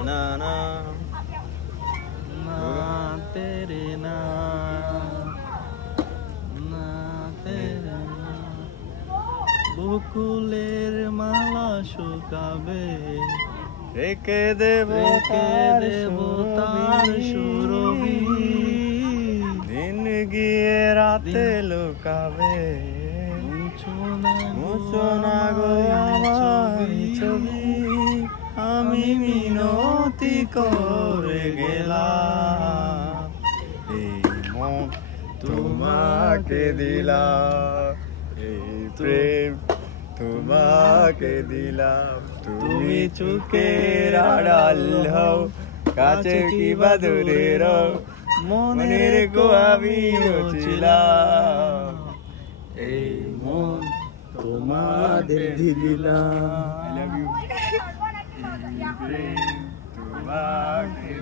না না না তেরে না না তেরে না বকুলের মালা শুকাবে রেখে দেব তার সুরভি দিন গিয়ে রাতে লুকাবে মুছো না গো আমার ছবি আমি মিনতি করে গেলাম এই মন তোমাকে দিলাম এই প্রেম তোমাকে দিলাম তুমি চোখের আড়াল হও কাছে কি বা দূরে রও মনের গো আমি ছিলাম এই মন তোমাদের দিলাম I love you. তোমাকে